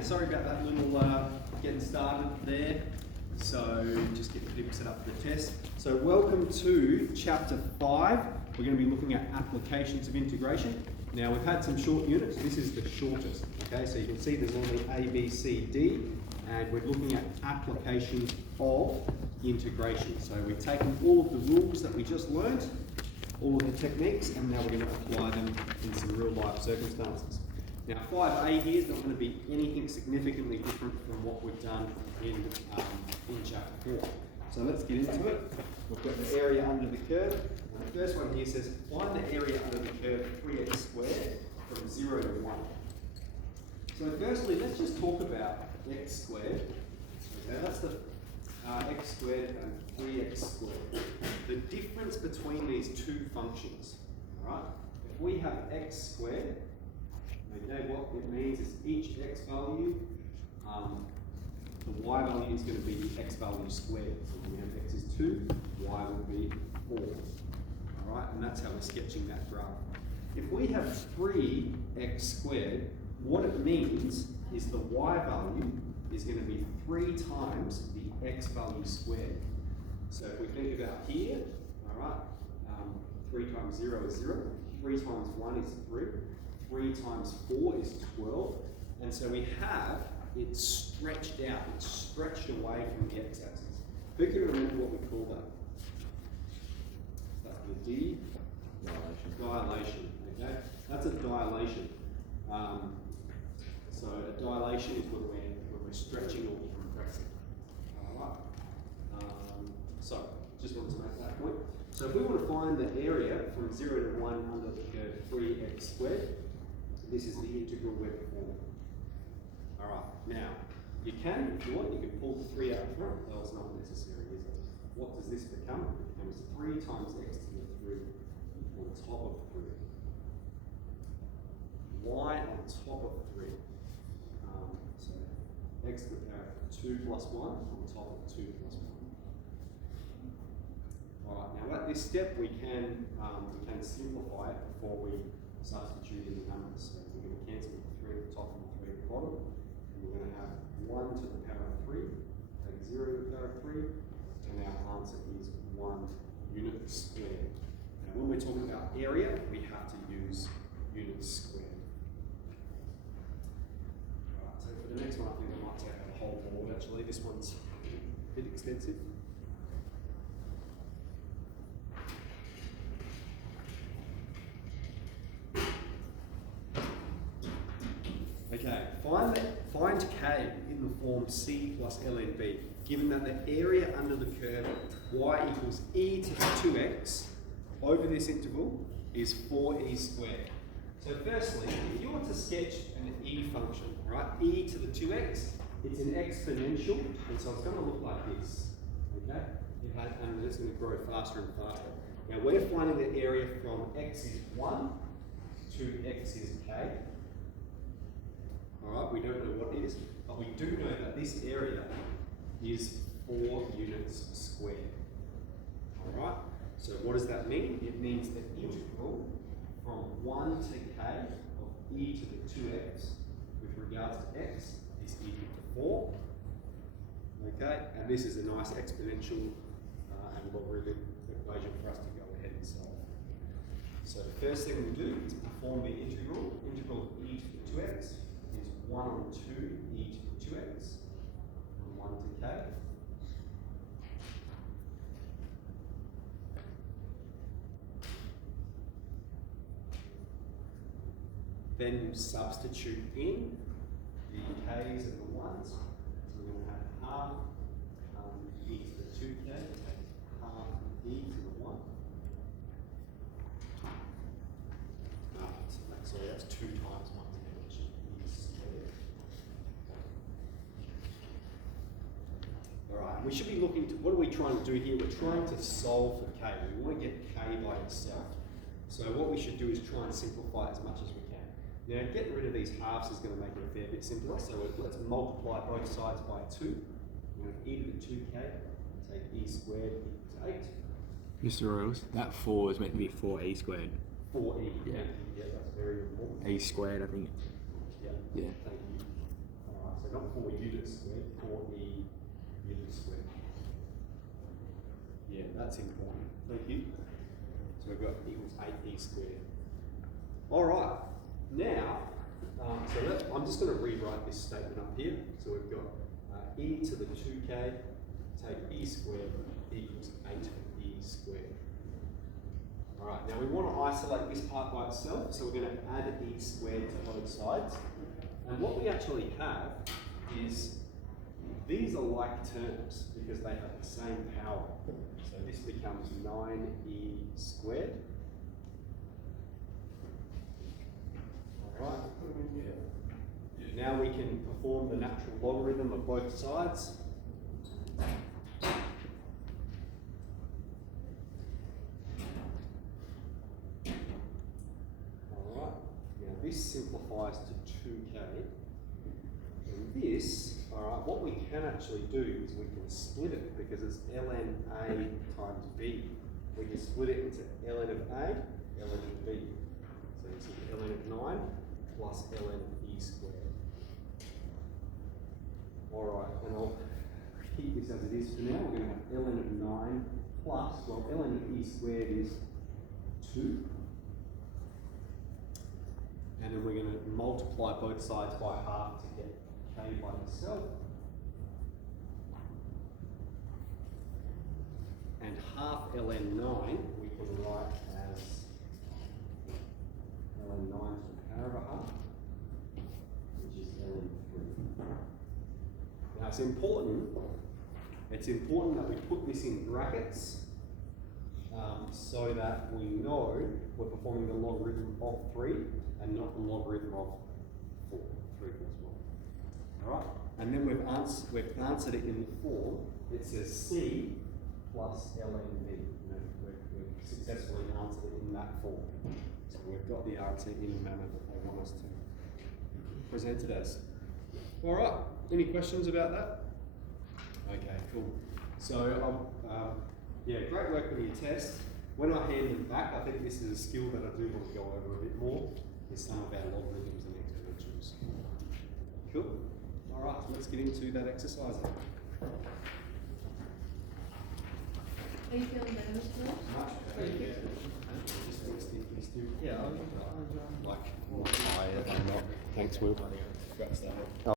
again. Sorry about that little getting started there. So just get people set up for the test. So welcome to chapter 5. We're going to be looking at applications of integration. Now we've had some short units. This is the shortest. Okay, so you can see there's only A, B, C, D, and we're looking at applications of integration. So we've taken all of the rules that we just learned, all of the techniques, and now we're going to apply them in some real life circumstances. Now 5A here is not going to be anything significantly different from what we've done in chapter 4. So let's get into it. We've got the area under the curve. And the first one here says, find the area under the curve 3x squared from 0 to 1. So firstly, let's just talk about x squared. Okay, that's the x squared and 3x squared. The difference between these two functions, all right? If we have x squared, okay, what it means is each x value, the y value is going to be the x value squared. So when we have x is 2, y will be 4. All right, and that's how we're sketching that graph. If we have 3x squared, what it means is the y value is going to be 3 times the x value squared. So if we think about here, all right, 3 times 0 is 0, 3 times 1 is 3, 3 times 4 is 12, and so we have it stretched out, it's stretched away from the x-axis. Who can remember what we call that? That's the D? Dilation, okay? That's a dilation. So a dilation is when we're stretching or compressing. All right. So just wanted to make that point. So if we want to find the area from 0 to 1 under the curve 3x squared, this is the integral we're performing. All right. Now you can, if you want, you can pull the 3 out front. That was not necessary, is it? What does this become? It becomes 3 times x to the 3 on top of 3. Y on top of 3. So x to the power of 2 plus 1 on top of 2 plus 1. Alright, now at this step we can simplify it before we substitute in the numbers. So we're going to cancel the 3 at the top and the 3 at the bottom. And we're going to have 1 to the power of 3, take 0 to the power of 3, and our answer is 1 unit squared. Now when we're talking about area, we have to use units squared. So for the next one, I think I might take the whole board actually. This one's a bit extensive. Okay, find K in the form C plus ln B, given that the area under the curve y equals e to the 2x over this interval is 4e squared. So firstly, if you want to sketch an e function, right, e to the 2x, it's an exponential, and so it's going to look like this, okay? And it's going to grow faster and faster. Now we're finding the area from x is 1 to x is k. All right, we don't know what it is, but we do know that this area is 4 units squared. All right, so what does that mean? It means the integral from 1 to k of e to the 2x with regards to x is equal to 4. Okay, and this is a nice exponential and logarithmic equation for us to go ahead and solve. So the first thing we do is perform the integral. Integral of e to the 2x is 1 on 2 e to the 2x from 1 to k. Then substitute in the k's and the 1s. So we're going to have half e to the 2k, half e to the 1. So that's 2 times 1k, which is e squared. Alright, we should be looking to, what are we trying to do here? We're trying to solve for k. We want to get k by itself. So what we should do is try and simplify as much as we can. Now, getting rid of these halves is going to make it a fair bit simpler, so let's multiply both sides by 2. We're going to e to the 2k, take e squared equals 8. Mr. Royals, that 4 is meant to be 4e squared. 4e, Yeah. yeah, that's very important. E squared, I think. Yeah, Yeah. thank you. Alright, not 4 units squared, 4e units squared. Yeah, that's important. Thank you. So we've got equals 8e squared. All right, now, I'm just going to rewrite this statement up here. So we've got e to the 2k, take e squared equals 8e squared. All right, now we want to isolate this part by itself, so we're going to add e squared to both sides. And what we actually have is, these are like terms because they have the same power. So this becomes 9e squared. All right. Now we can perform the natural logarithm of both sides. Alright, now this simplifies to 2k. And this, alright, what we can actually do is we can split it because it's ln A times b. We can split it into ln of A, ln of b. So this is ln of 9 plus ln of e squared. Alright, and I'll keep this as it is for now. We're going to have ln of 9 plus, well, ln of e squared is 2. And then we're going to multiply both sides by half to get k by itself. And half ln 9 we can write as ln 9 to the power of a half, which is ln 3. Now it's important that we put this in brackets so that we know we're performing the logarithm of 3 and not the logarithm of 4. 3 plus 1. Alright? And then we've answered it in the form. It says C plus ln b. We've successfully answered it in that form. So we've got the answer in the manner that they want us to present it as. Alright, any questions about that? Okay, cool. So, yeah, great work on your test. When I hand them back, I think this is a skill that I do want to go over a bit more, is some of our logarithms and exponentials. Cool. Alright, so let's get into that exercise then. Are you feeling better, Mr. Ross? Much better, yeah. Just feel sticky still. Yeah, Like, I'm not. Thanks, Will.